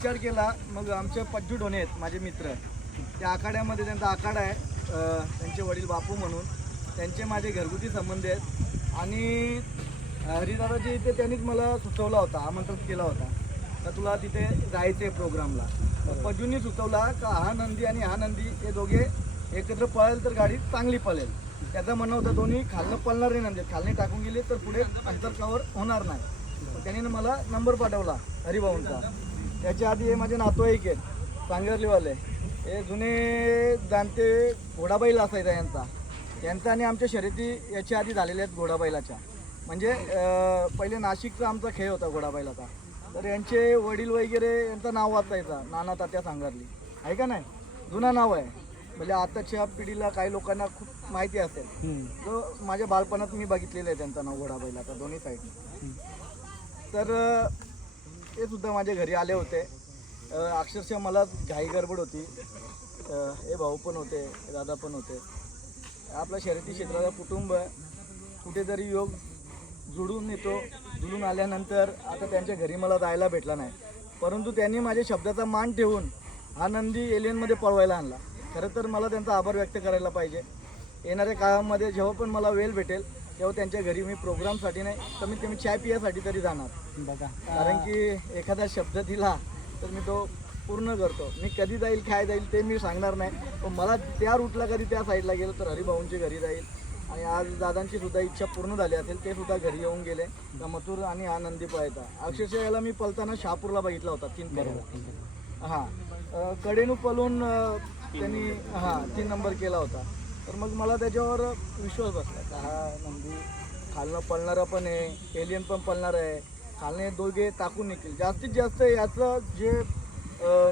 विचार केला, मग आमचे पज्जू ढोणे आहेत माझे मित्र, त्या आखाड्यामध्ये त्यांचा आखाडा आहे, त्यांचे वडील बापू म्हणून, त्यांचे माझे घरगुती संबंध आहेत. आणि हरिदादाजी इथे त्यांनीच मला सुचवला होता, आमंत्रित केला होता का तुला तिथे जायचं आहे प्रोग्रामला. पज्जूंनी सुचवला का हा नंदी आणि हा नंदी हे दोघे एकत्र पळेल तर गाडी चांगली पळेल. त्याचं म्हणणं होतं दोन्ही खालनं पळणार नाही, नंदी खालने टाकून गेले तर पुढे अंतर कवर होणार नाही. त्यांनी मला नंबर पाठवला हरिभाऊंचा. त्याच्या आधी हे माझे नातेवाईक आहेत सांगर्लीवाले, हे जुने जाणते घोडाबैल असायचा यांचा आणि आमच्या शर्यती याच्या आधी झालेल्या आहेत घोडाबैलाच्या. म्हणजे पहिले नाशिकचा आमचा खेळ होता घोडाबैलाचा, तर यांचे वडील वगैरे यांचं नाव वाचायचा नाना तात्या सांगरली, आहे का नाही, जुना नाव आहे. म्हणजे आताच्या पिढीला काही लोकांना खूप माहिती असेल, जो माझ्या बालपणात मी बघितलेलं आहे त्यांचं नाव घोडाबैलाचा दोन्ही साईडने. तर ते सुद्धा माझ्या घरी आले होते. अक्षरशः मला घाई गडबड होती, हे भाऊ पण होते, दादा पण होते. आपल्या शर्यती क्षेत्राचा कुटुंब कुठेतरी योग जुळून येतो. जुळून आल्यानंतर आता त्यांच्या घरी मला जायला भेटला नाही, परंतु त्यांनी माझ्या शब्दाचा मान ठेवून हा नंदी एलियनमध्ये पळवायला आणला. खरं तर मला त्यांचा आभार व्यक्त करायला पाहिजे. येणाऱ्या काळामध्ये जेव्हा पण मला वेळ भेटेल तेव्हा त्यांच्या घरी मी प्रोग्रामसाठी नाही, कमीत कमी चाय पियासाठी तरी जाणार बघा. कारण की एखादा शब्द दिला तर मी तो पूर्ण करतो. मी कधी जाईल काय जाईल ते मी सांगणार नाही, पण मला त्या रूटला कधी त्या साईडला गेलो तर हरिभाऊंच्या घरी जाईल. आणि आज दादांची सुद्धा इच्छा पूर्ण झाली असेल, ते सुद्धा घरी येऊन गेले का मथुर आणि हा नंदी पळायचा. अक्षरशः याला मी पळताना शहापूरला बघितला होता 3 फेऱ्या. हां, कडेनू पळून त्यांनी 3 नंबर केला होता. तर मग मला त्याच्यावर विश्वास बसला का हा नंदी खालनं पळणारा पण आहे, एलियन पण पळणार आहे, खालने दोघे टाकून निघतील. जास्तीत जास्त याचं जे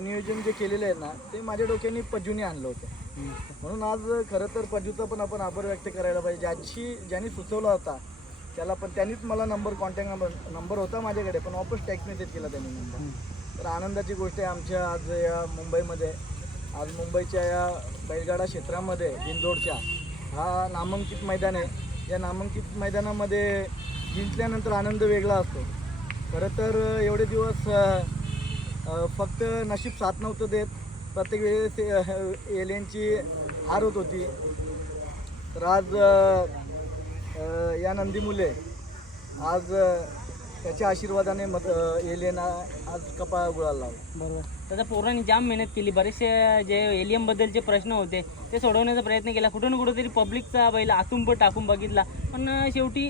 नियोजन जे केलेलं आहे ना ते माझ्या डोक्याने पज्जूने आणलं होतं. म्हणून आज खरं तर पज्जूचा पण आपण आभार व्यक्त करायला पाहिजे. ज्यांनी सुचवला होता त्याला पण, त्यांनीच मला कॉन्टॅक्ट नंबर होता माझ्याकडे, पण वापस टेक्स्ट मेसेज केला त्यांनी नंबर. तर आनंदाची गोष्ट आहे आमच्या आज या मुंबईमध्ये, आज मुंबईच्या या बैलगाडा क्षेत्रामध्ये बिंदोडच्या हा नामांकित मैदान आहे. या नामांकित मैदानामध्ये जिंकल्यानंतर आनंद वेगळा असतो. खरं तर एवढे दिवस फक्त नशीब साथ नव्हतं देत, प्रत्येक वेळेस एलियनची हार होत होती. तर आज या नंदीमुले आज त्याच्या आशीर्वादाने एलियन आज कपाळ गुळाला लावला. बरोबर. त्याचा पोरांनी जाम मेहनत केली, बरेचसे जे एलियनबद्दलचे प्रश्न होते ते सोडवण्याचा प्रयत्न केला. कुठं ना कुठंतरी पब्लिकचा बैल आतून पण टाकून बघितला, पण शेवटी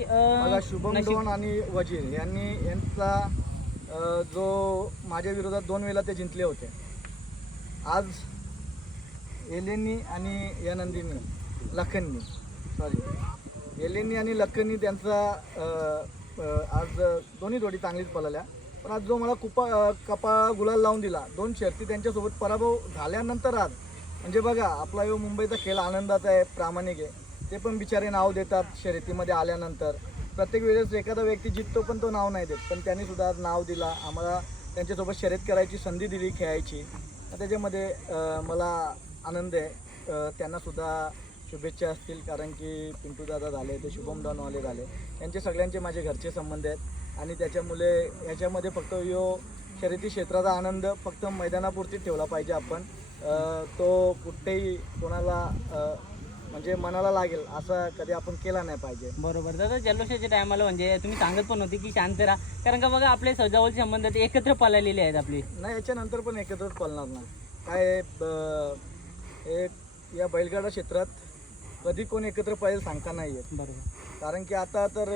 शुभम डोन आणि वजीर यांचा जो माझ्या विरोधात 2 वेळेला ते जिंकले होते. आज एलियननी आणि या नंदीनी एलियननी आणि लखननी त्यांचा आज दोन्ही जोडी चांगलीच पळाल्या. पण आज जो मला कपाळ गुलाल लावून दिला, 2 शर्ती त्यांच्यासोबत पराभव झाल्यानंतर आज म्हणजे बघा आपला यो मुंबईचा खेळ आनंदाचा आहे, प्रामाणिक आहे. ते पण बिचारे नाव देतात शर्यतीमध्ये आल्यानंतर. प्रत्येक वेळेस एखादा व्यक्ती जिंकतो पण तो नाव नाही देत, पण त्यांनी सुद्धा आज नाव दिला आम्हाला, त्यांच्यासोबत शर्यत करायची संधी दिली खेळायची. त्याच्यामध्ये मला आनंद आहे. त्यांनासुद्धा शुभेच्छा असतील, कारण की पिंटू दादा झाले, ते शुभम डॉनवाले झाले, यांचे सगळ्यांचे माझे घरचे संबंध आहेत. आणि त्याच्यामुळे याच्यामध्ये फक्त शर्यती क्षेत्राचा आनंद फक्त मैदानापुरती ठेवला पाहिजे आपण. तो कुठेही कोणाला म्हणजे मनाला लागेल असं कधी आपण केला नाही पाहिजे. बरोबर. दादा जल्लोषाच्या टायमाला म्हणजे तुम्ही सांगत पण होते की शांत राहा, कारण का बघा आपले सजावटचे संबंध ते एकत्र पळालेले आहेत आपले. नाही, याच्यानंतर पण एकत्रच पळणार ना काय. या बैलगाडा क्षेत्रात कधी कोण एकत्र पळेल सांगता नाही येत. बरोबर. कारण की आता तर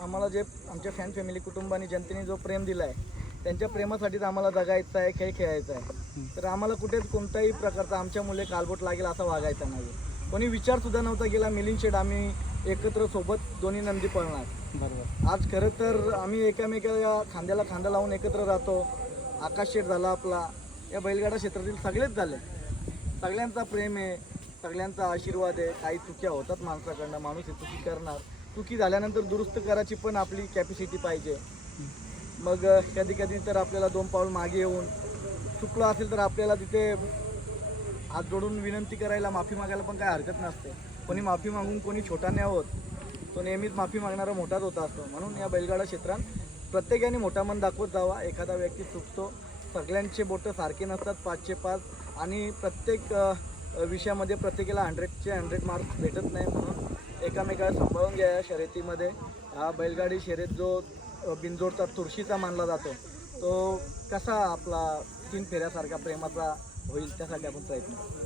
आम्हाला जे आमच्या फॅन फॅमिली कुटुंबाने जनतेने जो प्रेम दिला आहे त्यांच्या प्रेमासाठीच आम्हाला जगायचं आहे, खेळ खेळायचा आहे. तर आम्हाला कुठेच कोणत्याही प्रकारचा आमच्या मुले कालबोट लागेल असा वागायचा नाही. कोणी विचारसुद्धा नव्हता केला मिलिंद शेठ आम्ही एकत्र सोबत दोन्ही नंदी पळणार. बरोबर. आज खरं तर आम्ही एकामेकाला खांद्याला खांदा लावून एकत्र राहतो. आकाश शेठ झाला आपला, या बैलगाडा क्षेत्रातील सगळेच झाले. सगळ्यांचा प्रेम आहे, सगळ्यांचा आशीर्वाद आहे. काही चुक्या होतात माणसाकडनं, माणूस हे चुकी करणार, चुकी झाल्यानंतर दुरुस्त करायची पण आपली कॅपॅसिटी पाहिजे. मग कधी कधी तर आपल्याला 2 पाऊल मागे येऊन चुकलं असेल तर आपल्याला तिथे हात जोडून विनंती करायला, माफी मागायला पण काय हरकत नसते. कोणी माफी मागून कोणी छोटा नाही होत, तो नेहमीच माफी मागणारा मोठाच होता असतो. म्हणून या बैलगाडा क्षेत्रात प्रत्येकाने मोठा मन दाखवत जावा. एखादा व्यक्ती चुकतो सगळ्यांचे बोटं सारखे नसतात, 5चे 5 आणि प्रत्येक विषयामध्ये प्रत्येकाला 100चे 100 मार्क्स भेटत नाही. म्हणून एकामेकाला सांभाळून घ्या या शर्यतीमध्ये. हा बैलगाडी शर्यत जो बिनजोडचा तुळशीचा मानला जातो तो कसा आपला 3 फेऱ्यासारखा प्रेमाचा होईल त्यासाठी आपण प्रयत्न करू.